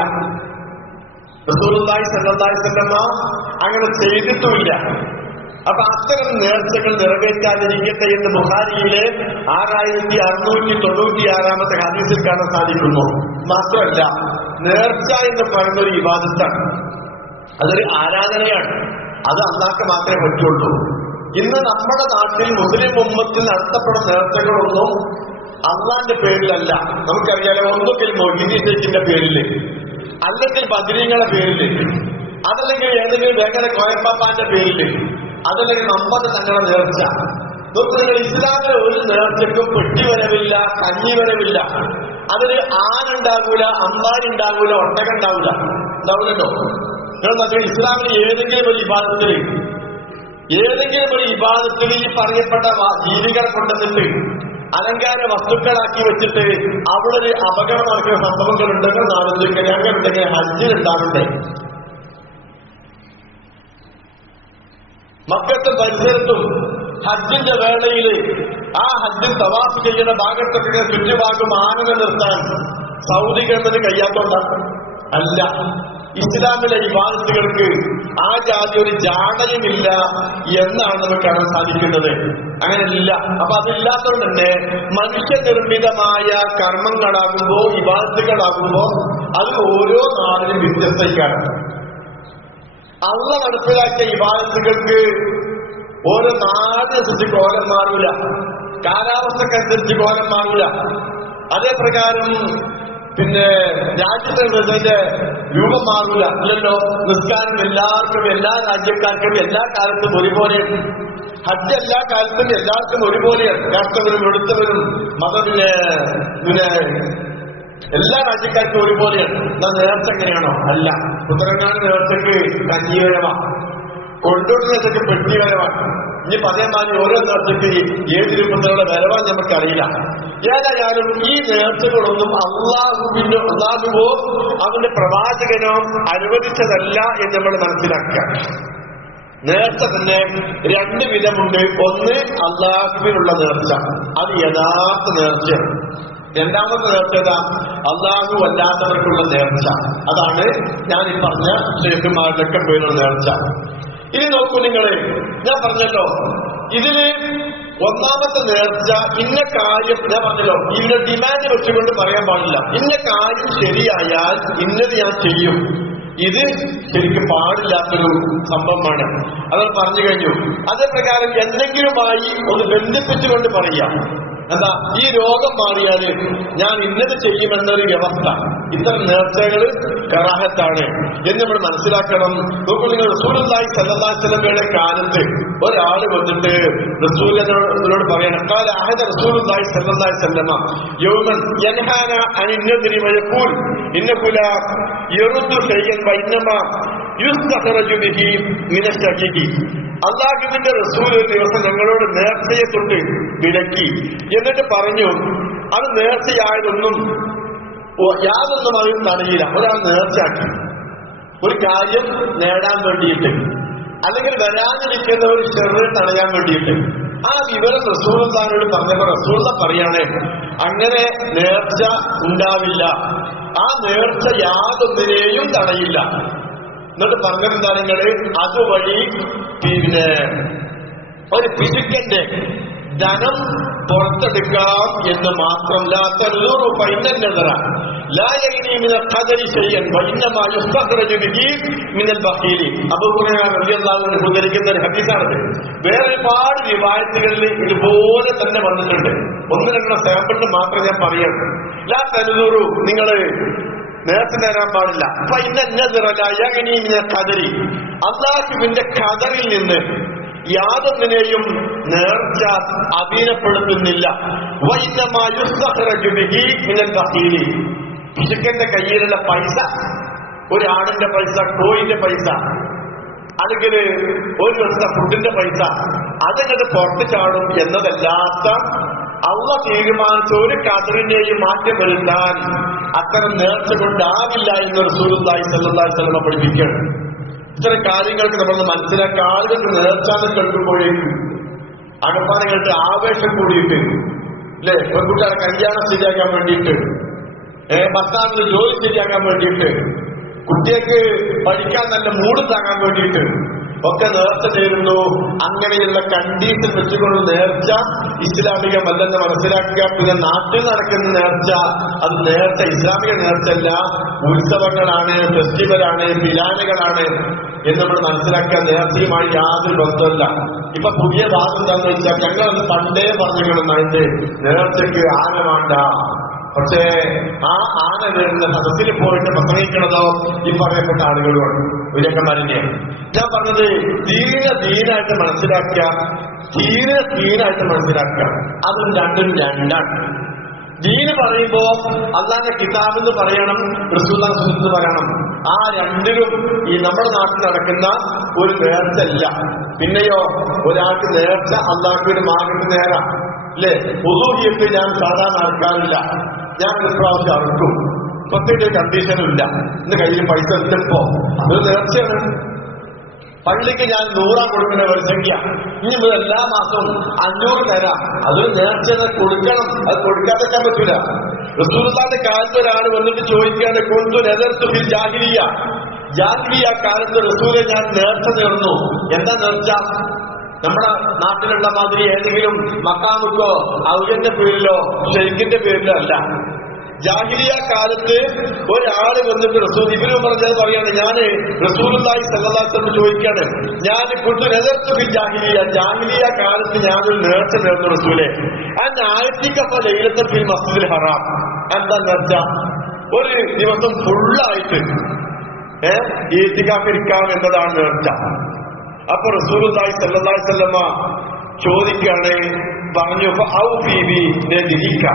റസൂലുള്ളാഹി സ്വല്ലല്ലാഹു അലൈഹി വസല്ലം അങ്ങനെ ചെയ്തിട്ടുമില്ല. അപ്പൊ അത്തരം നേർച്ചകൾ നിറവേറ്റാതിരിക്കട്ടെ എന്ന് ബുഖാരിയിലെ 6696 ഹദീസിൽ കാണാൻ സാധിക്കുന്നു. മാത്രമല്ല, നേർച്ച എന്ന് പറയുന്ന ഒരു ഇബാദത്താണ്, അതൊരു ആരാധനയാണ്. അത് അല്ലാഹ്ക്ക് മാത്രമേ പറ്റുള്ളൂ. ഇന്ന് നമ്മുടെ നാട്ടിൽ മുസ്ലിം ഉമ്മത്തിൽ നടത്തപ്പെടുന്ന നേർച്ചകളൊന്നും അള്ളാന്റെ പേരിലല്ല. നമുക്കറിയാലോ, ഒന്നുകിൽ മൊഹീദി ശൈഖിന്റെ പേരില്, അല്ലെങ്കിൽ ബദരീങ്ങളെ പേരില്, അതല്ലെങ്കിൽ ഏതെങ്കിലും വേഗന കോയപ്പാപ്പാന്റെ പേരില്, അതല്ലെങ്കിൽ നമ്മുടെ തങ്ങളുടെ നേർച്ച. നോക്കുക, ഇസ്ലാമിലെ ഒരു നേർച്ചയ്ക്കും പെട്ടി വരവില്ല, കഞ്ഞി വരവില്ല. അതിന് ആനുണ്ടാകൂല, അമ്പാനുണ്ടാകൂല, ഒട്ടകം ഉണ്ടാവൂല, ഉണ്ടാവില്ലല്ലോ. ഇസ്ലാമിന് ഏതെങ്കിലും ഒരു വിഭാഗത്തിൽ ഈ പറയപ്പെട്ട ജീവികളെ കൊണ്ടുവന്നിട്ട് അലങ്കാര വസ്തുക്കളാക്കി വെച്ചിട്ട് അവിടെ ഒരു അപകടം നടക്കുന്ന സംഭവങ്ങൾ ഉണ്ടെങ്കിൽ നാലോചിക്കണേ. അങ്ങനെ ഉണ്ടെങ്കിൽ ഹജ്ജിലുണ്ടാകണ്ടേ? മക്കത്തും പരിസരത്തും ഹജ്ജിന്റെ വേളയിൽ ആ ഹജ്ജിൽ തവാഫ് ചെയ്യുന്ന ഭാഗത്തൊക്കെ ചുറ്റുഭാഗം ആനകൾ നിർത്താൻ സൗദി ഗവൺമെന്റ് കഴിയാത്തോണ്ടാണ് അല്ല. ഇസ്ലാമിലെ ഇബാദത്തുകൾക്ക് ആ ജാതി ഒരു ജാടയുമില്ല എന്നാണ് നമുക്ക് കാണാൻ സാധിക്കുന്നത്. അങ്ങനെയില്ല. അപ്പൊ അതില്ലാത്തതുകൊണ്ട് തന്നെ മനുഷ്യനിർമ്മിതമായ കർമ്മങ്ങളാകുമ്പോ ഇബാദത്തുകളാകുമ്പോ അത് ഓരോ നാടിനും വ്യത്യസ്തമാണ്. അള്ള നടപ്പിലാക്കിയ ഇബാദത്തുകൾക്ക് ഓരോ നാടിനനുസരിച്ച് കോലം മാറൂല, കാലാവസ്ഥക്കനുസരിച്ച് കോലം മാറൂല. അതേ പ്രകാരം രാജ്യത്തിന്റെ രൂപം മാറൂല. ഇല്ലല്ലോ. നിസ്കാരം എല്ലാവർക്കും, എല്ലാ രാജ്യക്കാർക്കും എല്ലാ കാലത്തും ഒരുപോലെയാണ്. ഹജ്ജ് എല്ലാ കാലത്തും എല്ലാവർക്കും ഒരുപോലെയാണ്. കറുത്തവരും വെളുത്തവരും എല്ലാ രാജ്യക്കാർക്കും ഒരുപോലെയാണ്. എന്നാൽ നേർച്ച എങ്ങനെയാണോ? അല്ല. ഉത്തരങ്ങാട് നേർച്ചക്ക് കഞ്ഞിവരമാണ്, കൊണ്ടോട്ട് നേർച്ചക്ക് പെട്ടിവരമാണ്. ഇനി പതേമാതിരി ഓരോ നേർച്ചയ്ക്ക് ഏത് രൂപത്തിലുള്ള വരവാൻ നമുക്കറിയില്ല. ഏതായാലും ഈ നേർച്ചകളൊന്നും അള്ളാഹുവോ അവന്റെ പ്രവാചകനോ അനുവദിച്ചതല്ല എന്ന് നമ്മൾ മനസ്സിലാക്കുക. നേർച്ച തന്നെ രണ്ട് വിധമുണ്ട്. ഒന്ന് അള്ളാഹുവിനുള്ള നേർച്ച, അത് യഥാർത്ഥ നേർച്ചയാണ്. രണ്ടാമത്തെ നേർച്ച അള്ളാഹു അല്ലാത്തവർക്കുള്ള നേർച്ച, അതാണ് ഞാൻ ഈ പറഞ്ഞ ഷേഖുമാരിലൊക്കെ പോയുള്ള നേർച്ച. ഇനി നോക്കൂ നിങ്ങള്, ഞാൻ പറഞ്ഞല്ലോ ഇതില് ഒന്നാമത്തെ നേർച്ച ഇന്ന കാര്യം, ഞാൻ പറഞ്ഞല്ലോ ഇതിന്റെ ഡിമാൻഡ് വെച്ചുകൊണ്ട് പറയാൻ പാടില്ല. ഇന്ന കാര്യം ശരിയായാൽ ഇന്നത് ഞാൻ ചെയ്യും. ഇത് ശരിക്കും പാടില്ലാത്തൊരു സംഭവമാണ്. അത് പറഞ്ഞു കഴിഞ്ഞു. അതേ പ്രകാരം എന്തെങ്കിലുമായി ഒന്ന് ബന്ധിപ്പിച്ചുകൊണ്ട് പറയാം. എന്താ, ഈ രോഗം മാറിയാല് ഞാൻ ഇന്നത് ചെയ്യുമെന്നൊരു വ്യവസ്ഥ. ഇത്തരം നേർച്ചകൾ കറാഹത്താണ് എന്ന് നമ്മൾ മനസ്സിലാക്കണം. നോക്കൂ നിങ്ങൾ, റസൂലുള്ളാഹി സ്വല്ലല്ലാഹു അലൈഹി വസല്ലമയുടെ കാലത്ത് ഒരാള് വന്നിട്ട് റസൂലിനോട് പറയണം, ഖാല അഹദ റസൂലുള്ളാഹി സ്വല്ലല്ലാഹു അലൈഹി വസല്ലമ യൗമൻ യൻഹാന അൻ ഇന്നദ്രി വയഖൂൽ ഇന്നഹു ലാ യറുദ്ദു ഷൈഅൻ വഇന്നമാ യുസ്തഖറജു ബിഹി മിനശ് ശകീഖി. അല്ലാഹുവിന്റെ റസൂൽ ഒരു ദിവസം ഞങ്ങളോട് നേർച്ചയെ തൊട്ട് വിലക്കി. എന്നിട്ട് പറഞ്ഞു, അത് നേർച്ചയായതൊന്നും യാതൊന്നും അതിന് തടയില്ല. ഒരാൾ നേർച്ചയാക്കി ഒരു കാര്യം നേടാൻ വേണ്ടിയിട്ട്, അല്ലെങ്കിൽ വരാനിരിക്കുന്ന ഒരു ചെറിയ തടയാൻ വേണ്ടിയിട്ട്. ആ വിവരം റസൂലുള്ളാഹിയോട് പറഞ്ഞപ്പോൾ റസൂലുള്ളാഹി പറയാണ്, അങ്ങനെ നേർച്ച ഉണ്ടാവില്ല, ആ നേർച്ച യാതൊന്നിനെയും തടയില്ല. എന്നിട്ട് പറഞ്ഞെന്താ നിങ്ങള്, അതുവഴി ഒരു പിശുക്കന്റെ ധനം പുറത്തെടുക്കാം എന്ന് മാത്രം. ഉദ്ധരിക്കുന്ന ഒരു ഹദീസാണത്. വേറെ ഒരുപാട് റിവായത്തുകളിൽ ഇതുപോലെ തന്നെ വന്നിട്ടുണ്ട്. ഒന്ന് രണ്ടെണ്ണം സാമ്പിളിന് മാത്രം ഞാൻ പറയുന്നു. ലാ തനുദൂറു, നിങ്ങള് നേർച്ച നേരാൻ പാടില്ല. ഖദരി, അല്ലാഹുവിന്റെ ഖദറിൽ നിന്ന് യാതൊന്നിനെയും നേർച്ച അധീനപ്പെടുത്തുന്നില്ല. പിശുക്കന്റെ കയ്യിലുള്ള പൈസ, ഒരാടിന്റെ പൈസ, കോഴിന്റെ പൈസ, അല്ലെങ്കിൽ ഒരു ദിവസത്തെ ഫുഡിന്റെ പൈസ, അതങ്ങോട്ട് പുറത്ത് ചാടും എന്നതല്ലാത്ത അള്ള തീരുമാനിച്ച ഒരു ഖദറിനെയും മാറ്റം വരുത്താൻ അത്തരം നേർച്ച കൊണ്ടാവില്ല എന്ന് റസൂലുള്ളാഹി സ്വല്ലല്ലാഹു അലൈഹി വസല്ലം പഠിപ്പിക്കുകയാണ്. ഇത്തരം കാര്യങ്ങൾക്ക് നമ്മൾ മനസ്സിലാക്കുക. ആളുകൾക്ക് നേർച്ചാന്ന് കേൾക്കുമ്പോഴേക്കും അകപ്പാടുകൾക്ക് ആവേശം കൂടിയിട്ട്, അല്ലെ, പെൺകുട്ടികളെ കല്യാണം ശരിയാക്കാൻ വേണ്ടിയിട്ട്, ഭർത്താവിന് ജോലി ശരിയാക്കാൻ വേണ്ടിയിട്ട്, കുട്ടികൾക്ക് പഠിക്കാൻ നല്ല മൂഡ് താങ്ങാൻ വേണ്ടിയിട്ട് ഒക്കെ നേർച്ച ചേരുന്നു. അങ്ങനെയുള്ള കണ്ടീഷൻ വെച്ചുകൊണ്ട് നേർച്ച ഇസ്ലാമികമല്ലെന്ന് മനസ്സിലാക്കുക. പിന്നെ നാട്ടിൽ നടക്കുന്ന നേർച്ച, അത് നേർച്ച ഇസ്ലാമിക നേർച്ചയല്ല, ഉത്സവങ്ങളാണ്, ഫെസ്റ്റിവലാണ്, പിലാനുകളാണ് എന്ന് നമ്മൾ മനസ്സിലാക്കുക. നേർച്ചയുമായി യാതൊരു ബന്ധമല്ല. ഇപ്പൊ പുതിയ ഭാഗം എന്താണെന്ന് വെച്ചാൽ, ഞങ്ങളത് പണ്ടേ പറഞ്ഞിട്ടുണ്ടായിട്ട് നേർച്ചയ്ക്ക് ആന വേണ്ട, പക്ഷേ ആ ആന വരുന്ന സദസ്സിൽ പോയിട്ട് പ്രസംഗിക്കണതോ ഈ പറയപ്പെട്ട ആളുകളുമാണ്, വിലക്കന്മാരിന്റെയാണ്. ഞാൻ പറഞ്ഞത് ദീനായിട്ട് മനസ്സിലാക്കുക, തീരായിട്ട് മനസ്സിലാക്കുക. അതും രണ്ടും രണ്ടാണ്. ദീന് പറയുമ്പോ അള്ളാന്റെ കിതാബെന്ന് പറയണം, റസൂലുള്ളാഹിന്റെ സുന്നത്ത് പറയണം. ആ രണ്ടിലും ഈ നമ്മുടെ നാട്ടിൽ നടക്കുന്ന ഒരു നേർച്ചല്ല. പിന്നെയോ ഒരാൾക്ക് നേർച്ച അള്ളാഹ്ക്ക് ഒരു മാർഗത്തിന് നേരാ അല്ലേ? ഉദൂഹിയത്ത് ഞാൻ സാധാരണ അറക്കാറില്ല, ഞാൻ ഒരു പ്രാവശ്യം അറക്കും, പ്രത്യേകിച്ച് കണ്ടീഷനും ഇല്ല, ഇന്ന് കയ്യിൽ പൈസ ഇല്ലപ്പോ, അതൊരു നേർച്ചയാണ്. പള്ളിക്ക് ഞാൻ 100 കൊടുക്കുന്ന ഒരു സംഖ്യ, ഇനി മുതൽ എല്ലാ മാസവും 500 തരാം, അതൊരു നേർച്ച കൊടുക്കണം, അത് കൊടുക്കാതിരിക്കാൻ പറ്റൂല. റസൂലുള്ളാഹിന്റെ കാലത്ത് ഒരാൾ വന്നിട്ട് ചോദിക്കാണ്, കൊണ്ടു നെതർത്തു ഫിൽ ജാഹിലിയ്യ, ജാഹിലിയ്യ കാലത്ത് റസൂലെ ഞാൻ നേർച്ച നേർന്നു. എന്താ നേർച്ച? നമ്മുടെ നാട്ടിലുള്ള മാതിരി ഏതെങ്കിലും മക്കാമുക്കോ ഔലിന്റെ പേരിലോ ഷെയ്ഖിന്റെ പേരിലോ അല്ല. ജാഹിലിയ കാലത്ത് ഒരാള് വന്നിട്ട് റസൂൽ ഇബ്നു പറഞ്ഞത് പറയാണ്, ഞാന് റസൂലുള്ളാഹി സ്വല്ലല്ലാഹു അലൈഹി വസല്ലം ചോദിക്കാണ്, ഞാൻ കൊണ്ട് നെതർത്തു ഫിൽ ജാഹിലിയ, ജാഹിലിയ കാലത്ത് ഞാനൊരു നേർച്ച നേർന്നു റസൂലെ, അൻ ആയത്തിക്കഫ ലൈലത്തുൽ ഫിൽ മസ്ജിദിൽ ഹറാം. എന്താ നേർച്ച? ഒരു ദിവസം ഫുള്ളായിട്ട് ഈത്തികാഫിരിക്കാം എന്നതാണ് നേർച്ച. അപ്പൊ റസൂലുള്ളാഹി സ്വല്ലല്ലാഹു അലൈഹി വസല്ലം ചോദിക്കാണ്, പറഞ്ഞു ഔ ഫീബി നദിക,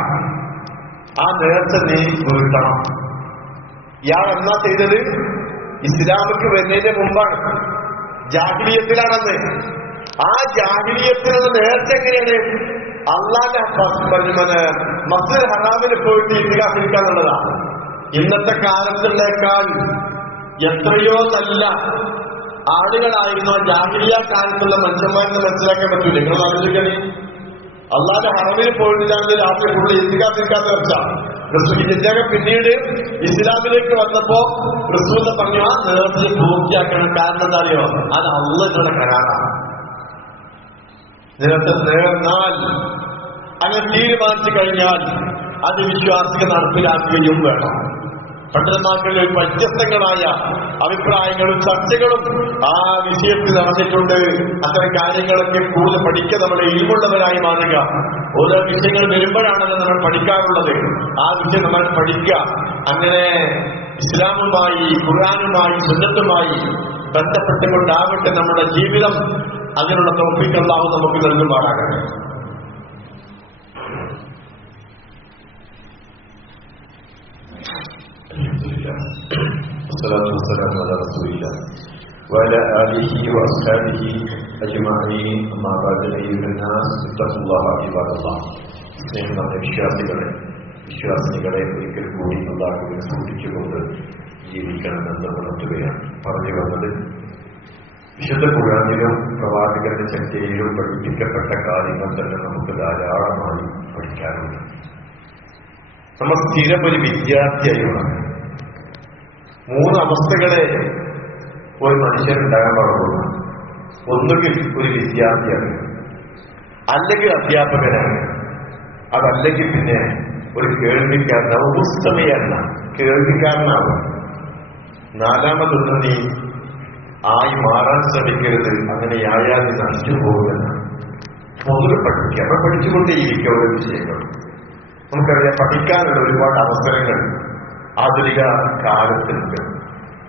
ആ നേർച്ച നീ വീട്ടണം. ഇയാൾ എന്നാ ചെയ്തത്? ഇസ്ലാമിക്ക് വരുന്നതിന്റെ മുമ്പാണ്, ജാഹിലിയത്തിലാണെന്ന്. ആ ജാഹിലിയത്തിലുള്ള നേർച്ച എങ്ങനെയാണ്? അള്ളാന്റെ മസ്ജിദുൽ ഹറാമിൽ പോയിട്ട് ഇത്തികാഫിരിക്കാന്നുള്ളതാ. ഇന്നത്തെ കാലത്തുള്ളേക്കാൾ എത്രയോ നല്ല ആളുകളായിരുന്നു ജാഹിലിയ കാലത്തുള്ള മനുഷ്യന്മാരെന്ന് മനസ്സിലാക്കാൻ പറ്റൂല. നിങ്ങൾ ആലോചിക്കണേ, അള്ളാന്റെ ഹറമിൽ പോയിട്ടാണ് രാത്രി ഫുള്ള് ഇത്തികാഫിരിക്കാന്ന് വെച്ചാൽ ഇദ്ദേഹം പിന്നീട് ഇസ്ലാമിലേക്ക് വന്നപ്പോ റസൂൽ പറഞ്ഞു, ആ നേർച്ച പൂർത്തിയാക്കണം. കാരണം എന്താ അറിയോ? അത് അള്ളാഹുവിന്റെ കരാറാണ്. നേർച്ച നേർന്നാൽ, അങ്ങനെ തീരുമാനിച്ചു കഴിഞ്ഞാൽ അത് വിശ്വാസികൾ നടപ്പിലാക്കുകയും വേണം. പണ്ഡിതന്മാർക്കുള്ള വ്യത്യസ്തങ്ങളായ അഭിപ്രായങ്ങളും ചർച്ചകളും ആ വിഷയത്തിൽ നടന്നിട്ടുണ്ട്. അത്തരം കാര്യങ്ങളൊക്കെ കൂടുതൽ പഠിക്കുക, നമ്മുടെ ഇൽമുള്ളവരായി മാറുക. ഓരോ വിഷയങ്ങൾ വരുമ്പോഴാണല്ലോ നമ്മൾ പഠിക്കാറുള്ളത്. ആ വിഷയം നമ്മൾ പഠിക്കുക. അങ്ങനെ ഇസ്ലാമുമായി, ഖുർആനുമായി, സുന്നത്തുമായി ബന്ധപ്പെട്ടുകൊണ്ടാവട്ടെ നമ്മുടെ ജീവിതം. അതിനുള്ള തൗഫീഖ് അല്ലാഹു നമുക്ക് നൽകുമാറാകട്ടെ. والصلاة والسلام على رسول الله وعلى آله وأصحابه أجمعين. أما بعد أيها الناس اتقوا الله عباد الله. സ്നേഹമുള്ള വിശ്വാസികളെ ഒരിക്കൽ കൂടി അല്ലാഹുവിനെ സൂക്ഷിച്ചുകൊണ്ട് ജീവിക്കണമെന്ന് ഉണർത്തുകയാണ്. പറഞ്ഞു വന്നത്, വിശുദ്ധ ഖുർആനിലും പ്രവാചകന്റെ ചർച്ചയിലും പഠിപ്പിക്കപ്പെട്ട കാര്യങ്ങൾ തന്നെ നമുക്ക് ധാരാളമായി പഠിക്കാറുണ്ട്. നമ്മൾ സ്ഥിരം ഒരു വിദ്യാർത്ഥിയായി മാറും. 3 അവസ്ഥകളെ ഒരു മനുഷ്യനുണ്ടാകാൻ പാടുള്ളൂ. ഒന്നുകിൽ ഒരു വിദ്യാർത്ഥിയാണ്, അല്ലെങ്കിൽ അധ്യാപകനാണ്, അതല്ലെങ്കിൽ പിന്നെ ഒരു കേൾവിക്കാരനാവും. പുസ്തമയല്ല, കേൾവിക്കാരനാവും. 4മതൊന്നും നീ ആയി മാറാൻ ശ്രമിക്കരുത്. അങ്ങനെയായാൽ നീ നശിച്ചു പോകുമെന്നാണ്. മുതൽ പഠിക്കുക, നമ്മൾ പഠിച്ചുകൊണ്ടേയിരിക്കുക ഓരോ വിഷയങ്ങൾ. നമുക്കറിയാം, പഠിക്കാനുള്ള ഒരുപാട് അവസരങ്ങൾ ആധുനിക കാലത്തുണ്ട്.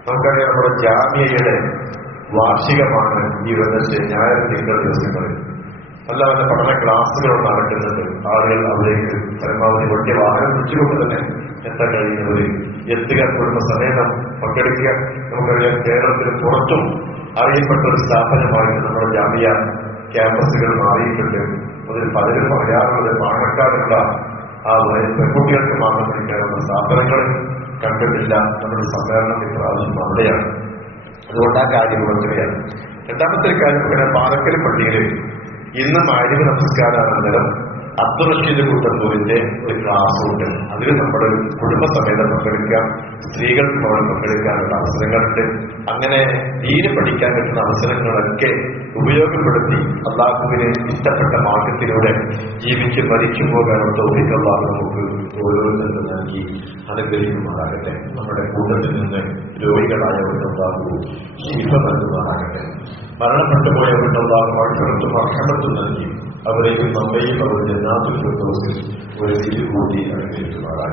നമുക്കറിയാം, നമ്മുടെ ജാമ്യയുടെ വാർഷികമാണ് ഈ വരുന്ന ഞായർ തിങ്കൾ ദിവസങ്ങളിൽ. നല്ല നല്ല പഠന ക്ലാസ്സുകൾ നടക്കുന്നുണ്ട്. ആളുകൾ അവിടേക്ക് പരമാവധി വലിയ വാഹനം വെച്ചുകൊണ്ട് തന്നെ എത്താൻ കഴിയുന്നവർ എത്തുക, കുടുംബ സമേതം പങ്കെടുക്കുക. നമുക്കറിയാം, കേരളത്തിന് പുറത്തും അറിയപ്പെട്ട ഒരു സ്ഥാപനമായിട്ട് നമ്മുടെ ജാമ്യ ക്യാമ്പസുകൾ മാറിയിട്ടുണ്ട്. അതിൽ പലരും പറയാറുള്ളത്, പാണക്കാരുള്ള ആ പെൺകുട്ടികൾക്ക് മാത്രം പഠിക്കാനുള്ള സ്ഥാപനങ്ങൾ കണ്ടിട്ടില്ല. നമ്മുടെ സമ്മേളനം ഇപ്രാവശ്യം അവിടെയാണ്. അതുകൊണ്ട് ആ കാര്യം ഉണർത്തുകയാണ്. രണ്ടാമത്തെ കാര്യം, പാലക്കൽ പള്ളിയിൽ ഇന്ന് മഗ്‌രിബ് നമസ്കാരാനന്തരം അബ്ദുൾ റഷീദ് കുട്ടമ്പൂരിന്റെ ഒരു ക്ലാസ് ഉണ്ട്. അതിൽ നമ്മുടെ കുടുംബസമേതം പങ്കെടുക്കാം, സ്ത്രീകൾക്ക് അവിടെ പങ്കെടുക്കാനുള്ള അവസരങ്ങളുണ്ട്. അങ്ങനെ ദീന് പഠിക്കാൻ പറ്റുന്ന അവസരങ്ങളൊക്കെ ഉപയോഗപ്പെടുത്തി അല്ലാഹുവിന് ഇഷ്ടപ്പെട്ട മാർഗത്തിലൂടെ ജീവിച്ച് മരിച്ചു പോകാനുള്ള തൗഫീഖ് അല്ലാഹു നമുക്ക് ഓരോരുത്തരും നൽകി അനുഗ്രഹിക്കുമാറാകട്ടെ. നമ്മുടെ കൂട്ടത്തിൽ നിന്ന് രോഗികളായവർക്ക് അല്ലാഹു ശിഫ നൽകുമാറാകട്ടെ. മരണപ്പെട്ടു പോയവർക്ക് അല്ലാഹു മഗ്ഫിറത്തും റഹ്മത്തും നൽകി അവരെയും നമ്മയും അവരുടെ ജന്നാത്തുൽ ഫിർദൗസിൽ ഒരു കൂടി അനുഗ്രഹിക്കുമാറാകട്ടെ.